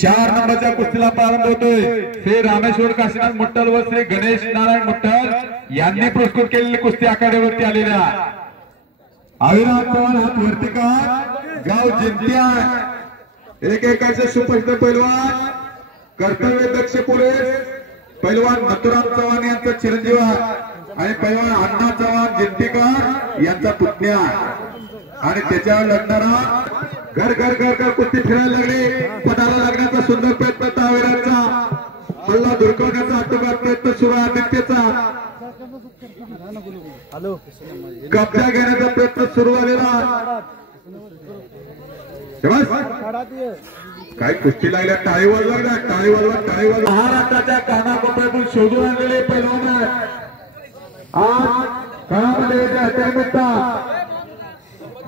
4 नंबरच्या कुस्तीला प्रारंभ होतोय। श्री रामेश्वर काशीनाथ मुट्टल व श्री गणेश नारायण मुट्टल यांनी पुरस्कृत केलेली कुस्ती आखाड्यावरती आलेल्या अविनाश चव्हाण हात वरती कर, गाव जिंत्या एक एकाचे सुप्रसिद्ध पैलवान कर्तव्य दक्ष पोलीस पैलवान नथुराम चव्हाण यांचा चिरंजीव आणि पैलवान अण्णा चव्हाण जिंतीकर यांचा पुतण्या आणि त्याच्यावर लढणारा घर घर घर घर कुस्ती फिरायला लागले। पदाला लागण्याचा सुंदर प्रयत्न तावेराचा मल्ला दुर्गवण्याचा अटोकाट प्रयत्न सुरू आहे। आदित्यचा कब्जा घेण्याचा प्रयत्न सुरू झालेला। काय कुस्ती लागल्या, टाळी वाजवा, टाळी वाजवा, टाळी वाजवा। महाराष्ट्राच्या कानाकोपऱ्यातून शोधून आणलेले पैलवान आज काळामध्ये त्यानिमित्त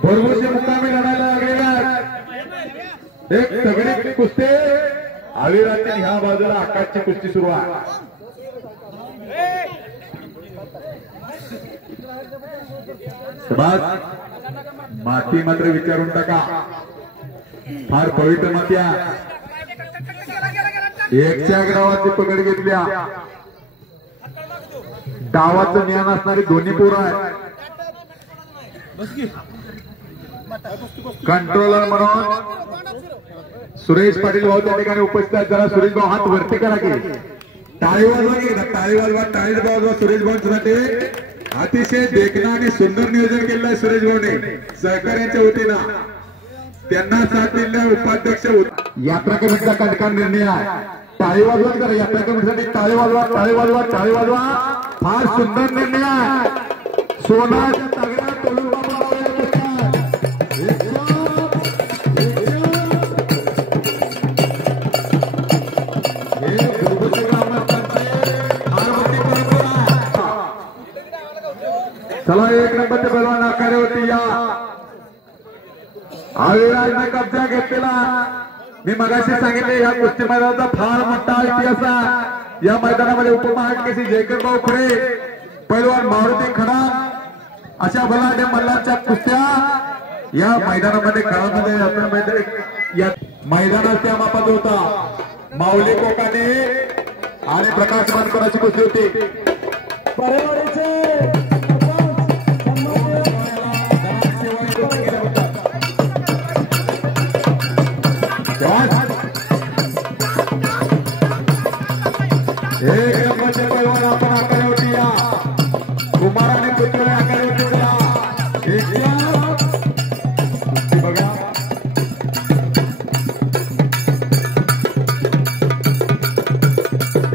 भरघोशी मुक्कामी लढायला लागलेला एक सगळी कुस्ती अविरातील ह्या बाजूला आकाशची कुस्ती सुरू आहे। माती मात्र विचारून टाका, फार पवित्र माती आहे। एकच्या गावाची पकड घेतल्या, डावाचं ज्ञान असणारी दोन्ही पोरं आहेत। कंट्रोलर म्हणून सुरेश पाटील भाऊ त्या ठिकाणी उपस्थित आहेत। जरा सुरेश भाऊ हात वरती करा की टाळी वाजवा, टाळी वाजवा, टाळी वाजवा। सुरेश भाऊंसाठी अतिशय देखणं आणि सुंदर नियोजन केलेलं आहे सुरेश भाऊने सहकार्यांच्या वतीनं। त्यांना साथ दिलेल्या उपाध्यक्ष यात्रा कमिटीचा कटकार निर्णय आहे। टाळी वाजवा करा, यात्रा कमिटीसाठी टाळी वाजवा, टाळी वाजवा, टाळी वाजवा। फार सुंदर निर्णय आहे। सोनाच्या तगड्या तोलून चला एक नंबरचे पैलवान आखाड्यावरती या। अविराजने कब्जा घेतलेला। मी मगाशी सांगितले या कुस्ती मैदानाचा फार मोठा इतिहास आहे। या मैदानामध्ये उपमहाकेसी जयकर भाऊ खडे, पैलवान मारुती खडा अशा बलाढ्य मल्लांच्या कुस्त्या या मैदानामध्ये खेळामध्ये या मैदानाच्या मापात होता। माऊली कोकाने आणि प्रकाश मानकराची कुस्ती होती। एक नंबरचे पैलवान आपण आखाड्यावरती या। कुमार आणि पुतळे आखाड्यावरती चला। बघा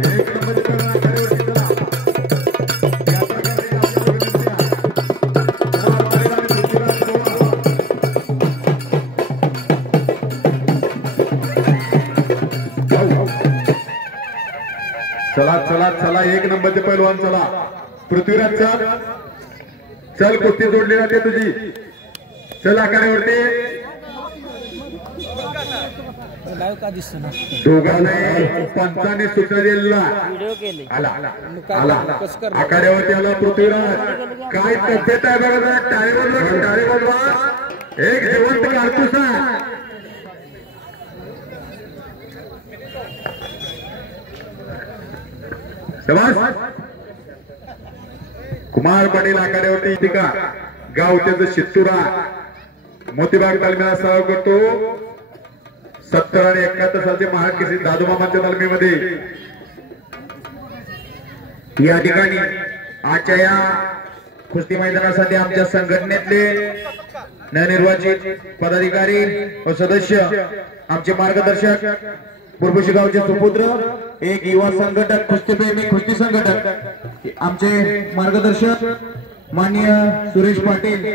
एक नंबरचे पैलवान आखाड्यावरती चला। चला चला चला एक नंबरचे पैलवान चला। पृथ्वीराज चल कुस्ती जोडली जाते तुझी। चल आखाड्यावरती दोघांनी पंचांनी सूचना दिलेला आला आला आखाड्यावरती आला पृथ्वीराज। काय तब्येत आहे बघा, टाळी वाजवा, टाळी वाजवा। एक जिवंत कारतूस आहे। कुमार पाटील आखाड्यावरती टिका गाव त्याचं शित्तुरा मोतीबाग तालमीला सराव करतो। 70 आणि 71 सालचे महाकेसी दादूमामांच्या तालमीमध्ये या ठिकाणी आजच्या या कुस्ती मैदानासाठी आमच्या संघटनेतले नवनिर्वाचित पदाधिकारी व सदस्य, आमचे मार्गदर्शक, बुरबुशी गावचे सुपुत्र, एक युवा संघटक, कुस्तीप्रेमी कुस्ती संघटक, आमचे मार्गदर्शक माननीय सुरेश पाटील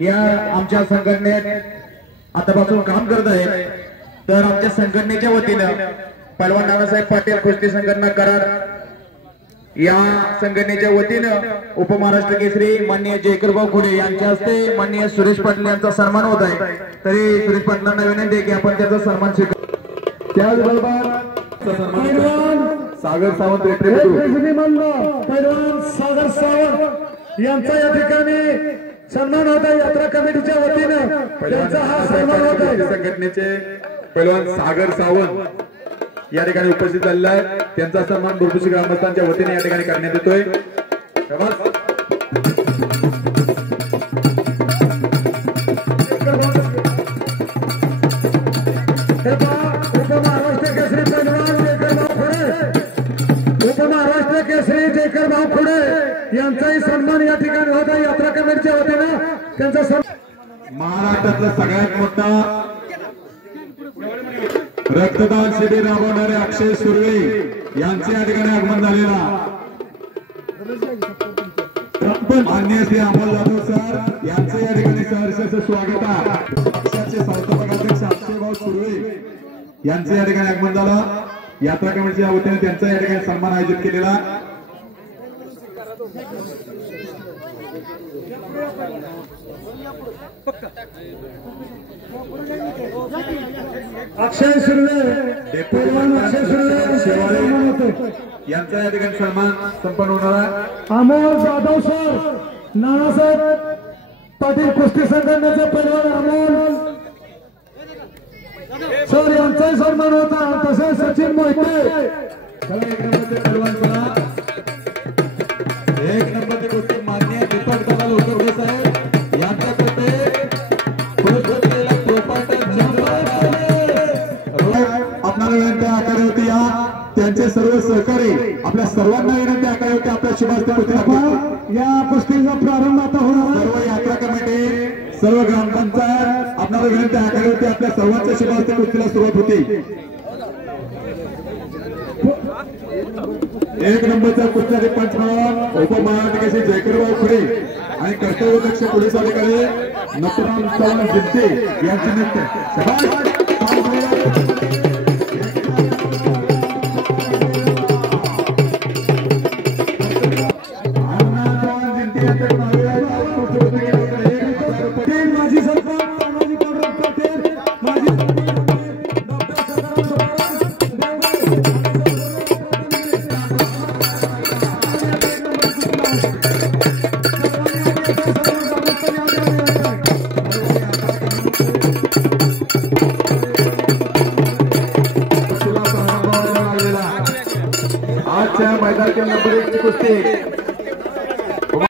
या आमच्या संघटनेत आतापासून काम करत आहेत। तर आमच्या संघटनेच्या वतीनं पैलवान नानासाहेब पाटील कुस्ती संघटना करार या संघटनेच्या वतीनं उपमहाराष्ट्र केसरी माननीय जयकरभाऊ खुडे यांच्या हस्ते माननीय सुरेश पाटील यांचा सन्मान होत आहे। तरी सुरेश पाटलांना विनंती आहे की आपण त्याचा सन्मान स्वीकार। त्याचबरोबर सागर सावंत पैलवान सागर सावंत यांचा या ठिकाणी सन्मान होत आहे। यात्रा कमिटीच्या वतीनं त्यांचा हा सन्मान होत आहे। संघटनेचे पैलवान सागर सावंत या ठिकाणी उपस्थित झालेला आहे. त्यांचा सन्मान बुरबुशी ग्रामस्थांच्या वतीने या ठिकाणी करण्यात येतोय. उपमहाराष्ट्र केसरी जयकर भाऊ खुडे यांचाही सन्मान या ठिकाणी होता. यात्रा कमिटीच्या वतीनं त्यांचा सन्मान. महाराष्ट्रातला सगळ्यात मोठा रक्तदान शिबिर राबवणारे अक्षय सुर्वे यांचे या ठिकाणी आगमन झालेला. मान्य श्री अमोल जाधव सर यांचे या ठिकाणी सहर्षाचं स्वागत आहे. पक्षाचे संस्थापक अध्यक्ष अक्षय भाऊ सुर्वे यांचे या ठिकाणी आगमन झालं. यात्रा कमिटीच्या वतीने त्यांचा या ठिकाणी सन्मान आयोजित केलेला. अक्षय सुर्वे यांचा या ठिकाणी सन्मान संपन्न होणार आहे. अमोल जाधव सर, नानासाहेब पाटील कुस्ती संघटनेचे पैलवान अमोल सर यांचाही सन्मान होता. तसेच सचिन मोहिते एक नंबरचे पैलवान बना. एक नंबरचे कुस्ती मान्य दीपक दादा लोटवडे साहेब यांच्याकडे आपणाला विनंती आकारली होती. या त्यांचे सर्व सहकारी आपल्या सर्वांना विनंती आकारली होती. आपल्या शुभास्ते या कुस्तीचा प्रारंभ आता होणार. सर्व यात्रा कमिटी सर्व ग्रामपंचायत आपणाला विनंती आकारली होती. आपल्या सर्वांच्या शुभास्ते कुस्तीला सुरुवात होती. एक नंबरचा कुस्ती पंचनामा उपमहाराष्ट्र केसरी जयकरभाऊ खुडे आणि कर्तव्यदक्ष पोलीस अधिकारी नथुराम चव्हाण जिंते यांचे नेतृत्व. माजी सरपंच माजी पटेल माजी आजच्या मैदानातील नंबर 1 ची कुस्ती